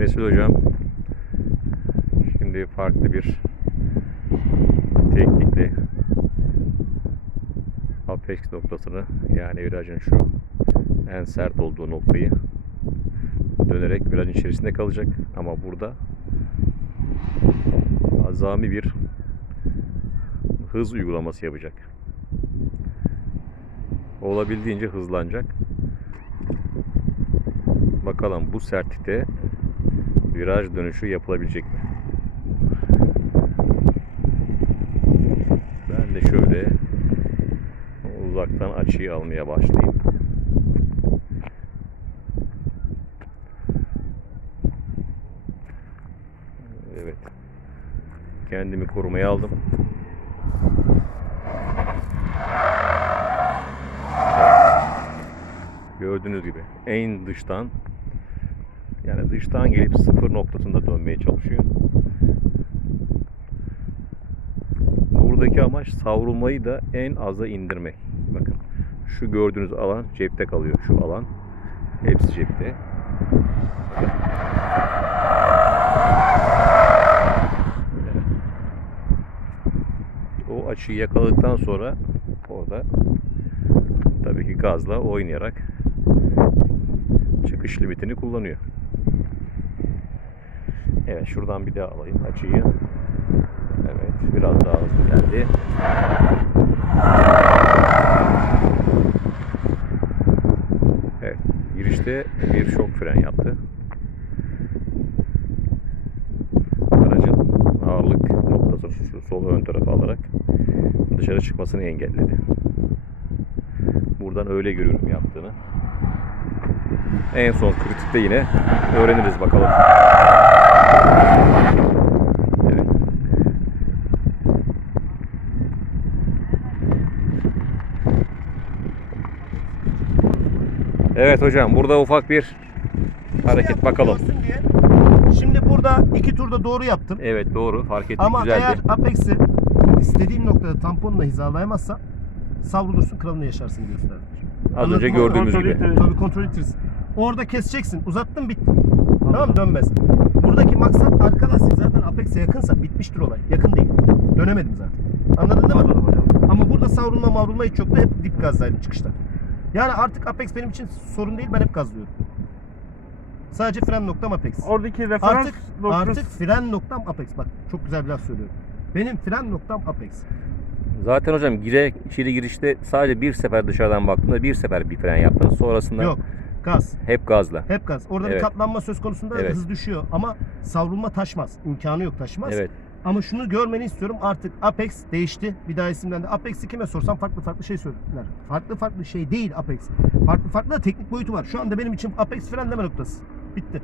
Resul Hocam şimdi farklı bir teknikle apex noktasını yani virajın şu en sert olduğu noktayı dönerek virajın içerisinde kalacak ama burada azami bir hız uygulaması yapacak. Olabildiğince hızlanacak. Bakalım bu sertlikte viraj dönüşü yapılabilecek mi? Ben de şöyle uzaktan açıyı almaya başlayayım. Evet. Kendimi korumaya aldım. Gördüğünüz gibi en dıştan yani dıştan gelip sıfır noktasında dönmeye çalışıyor. Buradaki amaç savrulmayı da en aza indirmek. Bakın şu gördüğünüz alan cepte kalıyor. Şu alan hepsi cepte. Bakın. O açıyı yakaladıktan sonra orada tabii ki gazla oynayarak çıkış limitini kullanıyor. Evet şuradan bir daha alayım açıyı. Evet biraz daha hızlı geldi. Evet girişte bir şok fren yaptı. Aracın ağırlık noktasını sol ön tarafa alarak dışarı çıkmasını engelledi. Buradan öyle görüyorum yaptığını. En son kritikte yine öğreniriz bakalım. Evet. Evet hocam burada ufak bir hareket Yaptım bakalım. diye. Şimdi burada iki turda doğru yaptım. Evet doğru fark ettik Ama güzeldi. eğer Apex'i istediğim noktada tamponla hizalayamazsan savrulursun kralını yaşarsın üstad. Az Anladın önce mı? gördüğümüz gibi. Tabii kontrol ettiririz. Orada keseceksin. Uzattın bitti. Tamam mı? Dönmez. Maksat arka lastik zaten Apex'e yakınsa bitmiştir olay. Yakın değil. Dönemedim zaten. Anladın değil mi? Anladım hocam. Ama burada savrulma mavrulma hiç yoktu. Hep dip gazdaydım çıkışta. Yani artık Apex benim için sorun değil. Ben hep gazlıyorum. Sadece fren noktam Apex. Oradaki referans Artık noktası artık fren noktam Apex. Bak çok güzel bir laf söylüyorum. Benim fren noktam Apex. Zaten hocam gire, içeri girişte sadece bir sefer dışarıdan baktığında bir sefer bir fren yaptınız. Sonrasında Yok. Gaz. hep gazla. Hep gaz. Orada Evet. bir katlanma söz konusunda Evet. hız düşüyor ama savrulma taşmaz. İmkanı yok taşmaz. Evet. Ama şunu görmeni istiyorum. Artık Apex değişti. Bir daha isimlendi. Apex'i kime sorsam farklı farklı şey söylerler. Farklı farklı şey değil Apex. Farklı farklı da teknik boyutu var. Şu anda benim için Apex frenleme noktası. Bitti.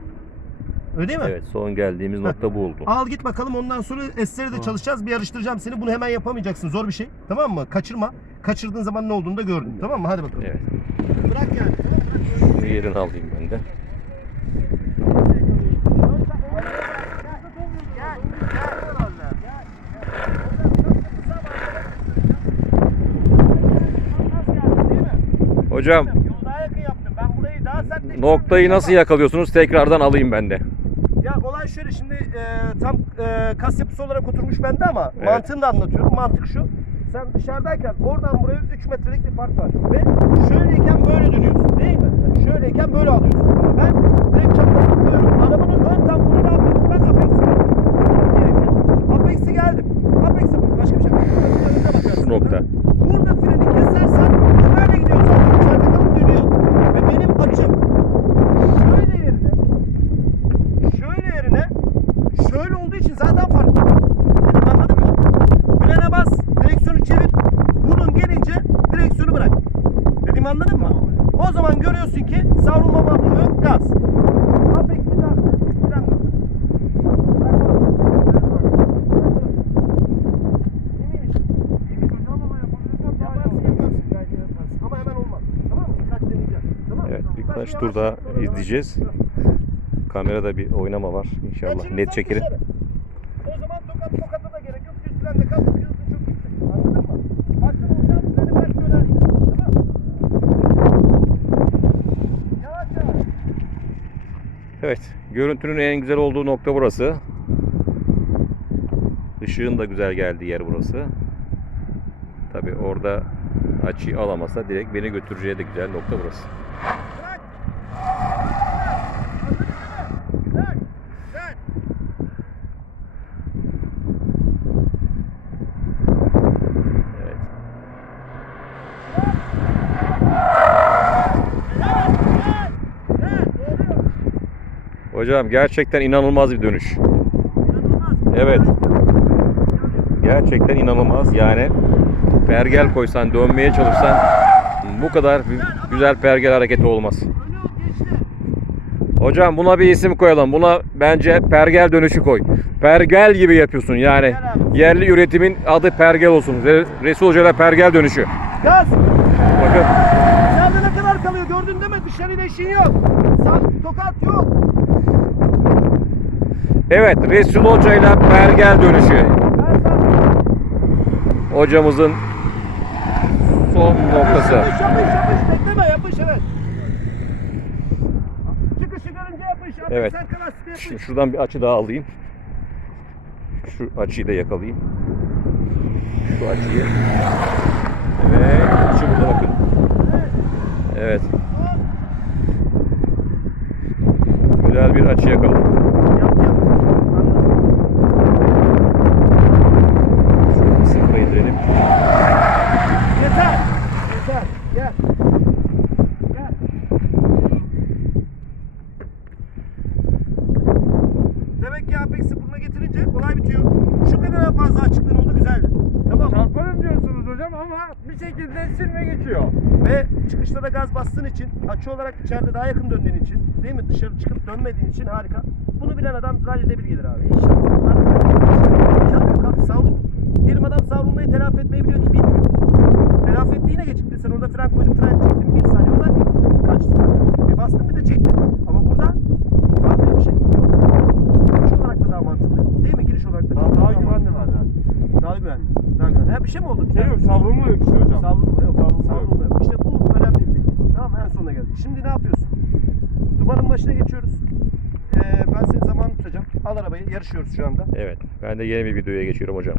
Öyle değil mi? Evet son geldiğimiz nokta bu oldu. Al git bakalım ondan sonra Esra'yı de çalışacağız. Bir yarıştıracağım seni. Bunu hemen yapamayacaksın. Zor bir şey. Tamam mı? Kaçırma. Kaçırdığın zaman ne olduğunu da gördün. Tamam mı? Hadi bakalım. Evet. Bırak yani. Tamam mı? Şunu yerini alayım ben de. Hocam noktayı nasıl yakalıyorsunuz? Tekrardan alayım ben de. Ya olay şöyle şimdi e, tam e, kas yapısı olarak oturmuş bende ama Evet. mantığını da anlatıyorum. Mantık şu. Sen dışarıdayken oradan buraya 3 metrelik bir fark var. Ve şöyleyken böyle dönüyorsun değil mi? Yani şöyleyken böyle alıyorsun. Ben direkt çaprazını koyuyorum. Arabanın ön tamponu ne yapıyorum? Ben Apex'i gerekir. Apex'i geldim. Apex'e bak. Başka bir şey. Şu nokta. Burada freni kesersen o böyle gidiyor zaten. İçeride kalıp dönüyor. Ve benim açım şöyle yerine şöyle yerine şöyle olduğu için zaten 2-3 tur daha izleyeceğiz. Kamerada bir oynama var inşallah. Net çekelim. O zaman tokat tokata da gerek yok. Düz trende kal. Biliyorsun çok yüksek. Anladın mı? Baktın uçak treni bak döner. Tamam. Yavaş yavaş. Evet. Görüntünün en güzel olduğu nokta burası. Işığın da güzel geldiği yer burası. Tabi orada açıyı alamasa direkt beni götüreceği de güzel nokta burası. Hocam gerçekten inanılmaz bir dönüş. Evet. Gerçekten inanılmaz. Yani pergel koysan, dönmeye çalışsan bu kadar güzel pergel hareketi olmaz. Hocam buna bir isim koyalım. Buna bence pergel dönüşü koy. Pergel gibi yapıyorsun yani. Yerli üretimin adı pergel olsun. Re- Resul Hoca'yla pergel dönüşü. Gaz. Bakın İçeride ne kadar kalıyor gördün değil mi? Dışarıyla işin yok. Sağ, tokat yok. Evet Resul Hoca'yla pergel dönüşü. Hocamızın son noktası. Yapış yapış yapış. Bekleme yapış evet. Çıkışı görünce yapış. yapış. Evet. Yapış. Şimdi şuradan bir açı daha alayım. Şu açıyı da yakalayayım. Şu açıyı. Evet, açı burada bakın. Evet, güzel bir açı yakaladım. Yap yap. Anladım. Sıfıra indirelim. Yeter. Yeter. Gel. Gel. Demek ki Apex'i burnuna getirince olay bitiyor. Şu kadar fazla açıklığın oldu güzeldi. Tamam mı? Çarparım diyorsunuz hocam ama bir şekilde silme geçiyor. Ve çıkışta da gaz bastığın için, açı olarak içeride daha yakın döndüğün için, değil mi? Dışarı çıkıp dönmediğin için harika. Bunu bilen adam rallide bir gelir abi. İnşallah. Savrul. Diyelim adam savrulmayı telafi etmeyi biliyor ki bilmiyor. Telafi etti yine gecikti. Sen orada fren koydun, fren çektin. Bir saniye orada kaçtı zaten. Bir bastın bir de çektin. Ama burada var böyle bir şey. Yok. Giriş olarak da daha mantıklı. Değil mi? Giriş olarak da. Daha, çok daha güvenli mantıklı. var zaten. Daha güvenli. Daha güvenli. Ha, bir şey mi oldu? Şey yok işte hocam. Savrulma yok. Savrulma yok. İşte bu önemli bir bilgi. Tamam? En sonuna geldik. Şimdi ne yapıyorsun? Dumanın başına geçiyoruz. Ee, ben senin zamanını tutacağım. Al arabayı. Yarışıyoruz şu anda. Evet, ben de yeni bir videoya geçiyorum hocam.